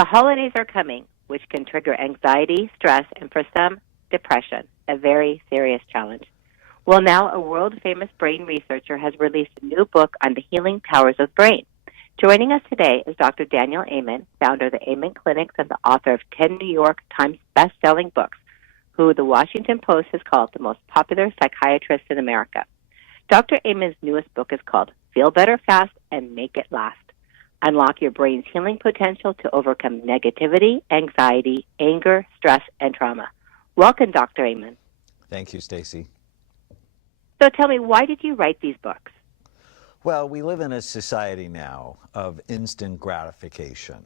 The holidays are coming, which can trigger anxiety, stress, and for some, depression, a very serious challenge. Well, now a world-famous brain researcher has released a new book on the healing powers of brain. Joining us today is Dr. Daniel Amen, founder of the Amen Clinics and the author of 10 New York Times best-selling books, who the Washington Post has called the most popular psychiatrist in America. Dr. Amen's newest book is called Feel Better Fast and Make It Last. Unlock your brain's healing potential to overcome negativity, anxiety, anger, stress, and trauma. Welcome, Dr. Amen. Thank you, Stacey. So tell me, why did you write these books? Well, we live in a society now of instant gratification.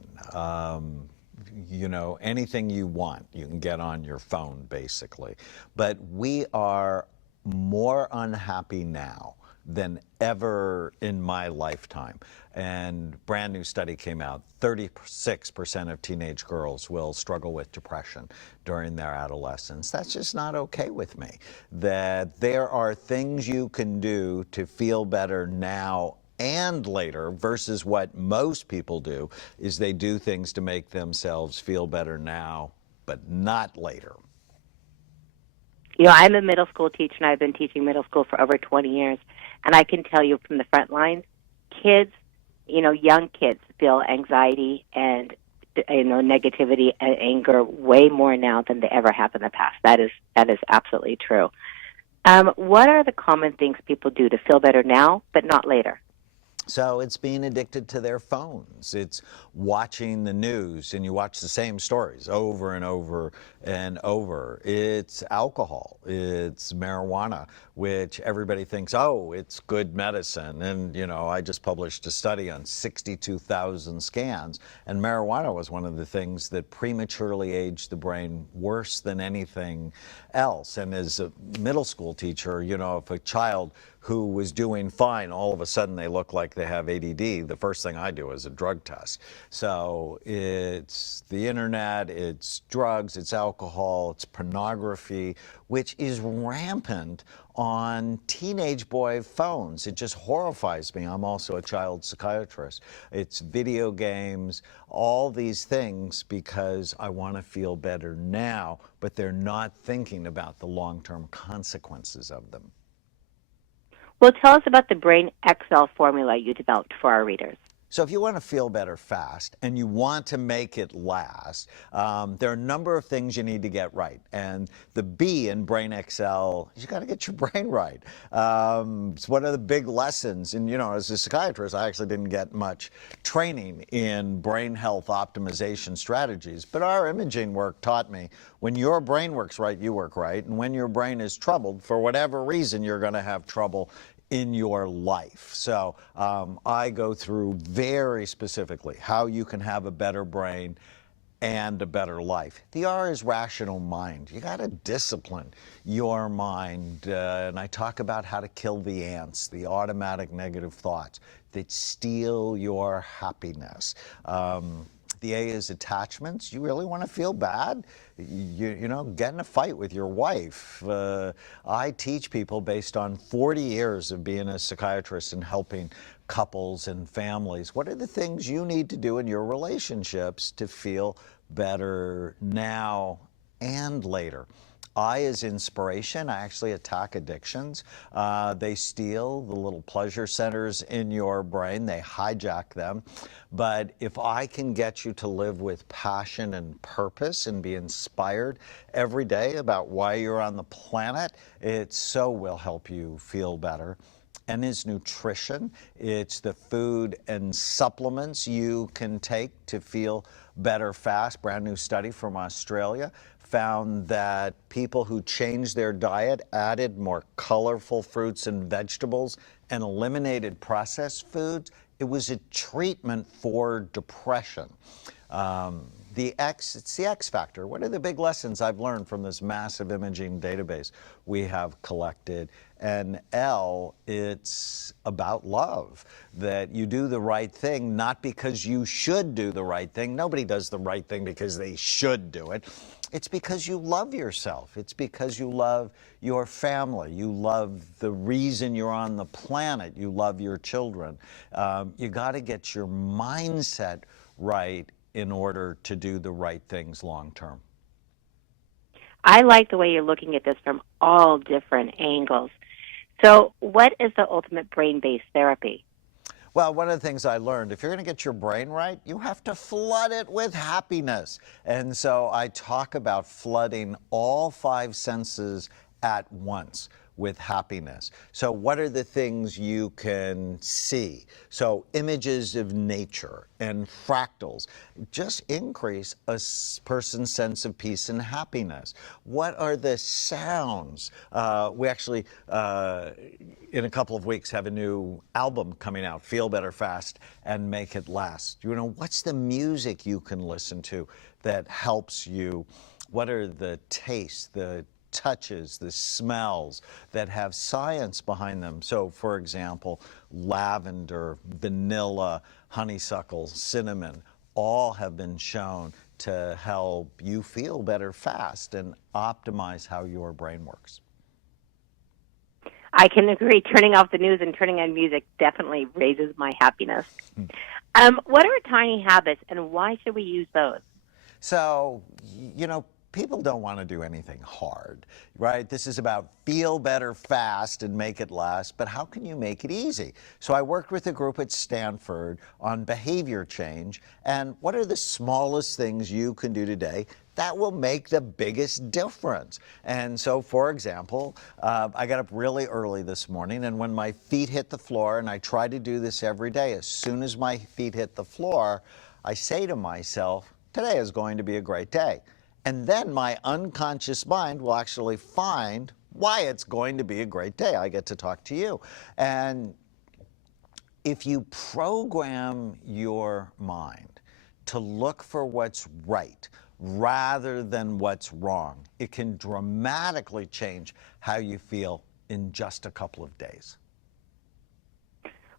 Anything you want, you can get on your phone, basically. But we are more unhappy now than ever in my lifetime. And brand new study came out, 36% of teenage girls will struggle with depression during their adolescence. That's just not okay with me. That there are things you can do to feel better now and later versus what most people do is they do things to make themselves feel better now, but not later. You know, I'm a middle school teacher, and I've been teaching middle school for over 20 years. And I can tell you from the front lines, kids, young kids feel anxiety and, negativity and anger way more now than they ever have in the past. That is absolutely true. What are the common things people do to feel better now, but not later? So it's being addicted to their phones. It's watching the news, and you watch the same stories over and over and over. It's alcohol. It's marijuana, which everybody thinks, oh, it's good medicine. And, I just published a study on 62,000 scans, and marijuana was one of the things that prematurely aged the brain worse than anything else. And as a middle school teacher, if a child who was doing fine, all of a sudden they look like they have ADD, the first thing I do is a drug test. So it's the internet, it's drugs, it's alcohol, it's pornography, which is rampant on teenage boy phones. It just horrifies me. I'm also a child psychiatrist. It's video games, all these things because I want to feel better now, but they're not thinking about the long-term consequences of them. Well, tell us about the Brain XL formula you developed for our readers. So if you want to feel better fast and you want to make it last, there are a number of things you need to get right. And the B in Brain XL, you got to get your brain right. It's one of the big lessons. And, as a psychiatrist, I actually didn't get much training in brain health optimization strategies. But our imaging work taught me when your brain works right, you work right. And when your brain is troubled, for whatever reason, you're going to have trouble in your life. So I go through very specifically how you can have a better brain and a better life. The R is rational mind. You got to discipline your mind. And I talk about how to kill the ants, the automatic negative thoughts that steal your happiness. The A is attachments. You really want to feel bad? Get in a fight with your wife. I teach people based on 40 years of being a psychiatrist and helping couples and families. What are the things you need to do in your relationships to feel better now and later? I is inspiration. I actually attack addictions. They steal the little pleasure centers in your brain. They hijack them. But if I can get you to live with passion and purpose and be inspired every day about why you're on the planet, it so will help you feel better. And is nutrition. It's the food and supplements you can take to feel better fast. Brand new study from Australia found that people who changed their diet, added more colorful fruits and vegetables, and eliminated processed foods, it was a treatment for depression. It's the X factor. What are the big lessons I've learned from this massive imaging database we have collected? And L, it's about love, that you do the right thing, not because you should do the right thing. Nobody does the right thing because they should do it. It's because you love yourself. It's because you love your family. You love the reason you're on the planet. You love your children. You got to get your mindset right in order to do the right things long term. I like the way you're looking at this from all different angles. So, what is the ultimate brain-based therapy? Well, one of the things I learned, if you're going to get your brain right, you have to flood it with happiness. And so I talk about flooding all five senses at once with happiness. So what are the things you can see? So images of nature and fractals just increase a person's sense of peace and happiness. What are the sounds? We actually, in a couple of weeks, have a new album coming out, Feel Better Fast and Make It Last. You know, what's the music you can listen to that helps you? What are the tastes, the touches, the smells that have science behind them? So, for example, lavender, vanilla, honeysuckle, cinnamon, all have been shown to help you feel better fast and optimize how your brain works. I can agree. Turning off the news and turning on music definitely raises my happiness. What are tiny habits, and why should we use those? So, you know, people don't want to do anything hard, right? This is about feel better fast and make it last, but how can you make it easy? So I worked with a group at Stanford on behavior change, and what are the smallest things you can do today that will make the biggest difference? And so, for example, I got up really early this morning, and when my feet hit the floor, and I try to do this every day, as soon as my feet hit the floor, I say to myself, today is going to be a great day. And then my unconscious mind will actually find why it's going to be a great day. I get to talk to you. And if you program your mind to look for what's right rather than what's wrong, it can dramatically change how you feel in just a couple of days.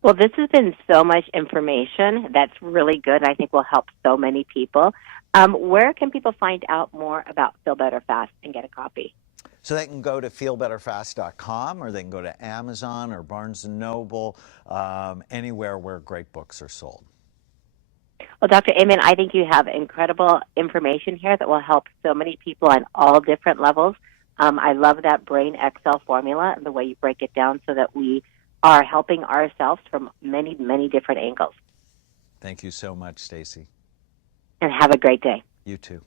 Well, this has been so much information that's really good. I think will help so many people. Where can people find out more about Feel Better Fast and get a copy? So they can go to feelbetterfast.com, or they can go to Amazon or Barnes & Noble, anywhere where great books are sold. Well, Dr. Amen, I think you have incredible information here that will help so many people on all different levels. I love that Brain XL formula and the way you break it down so that we are helping ourselves from many, many different angles. Thank you so much, Stacey. And have a great day. You too.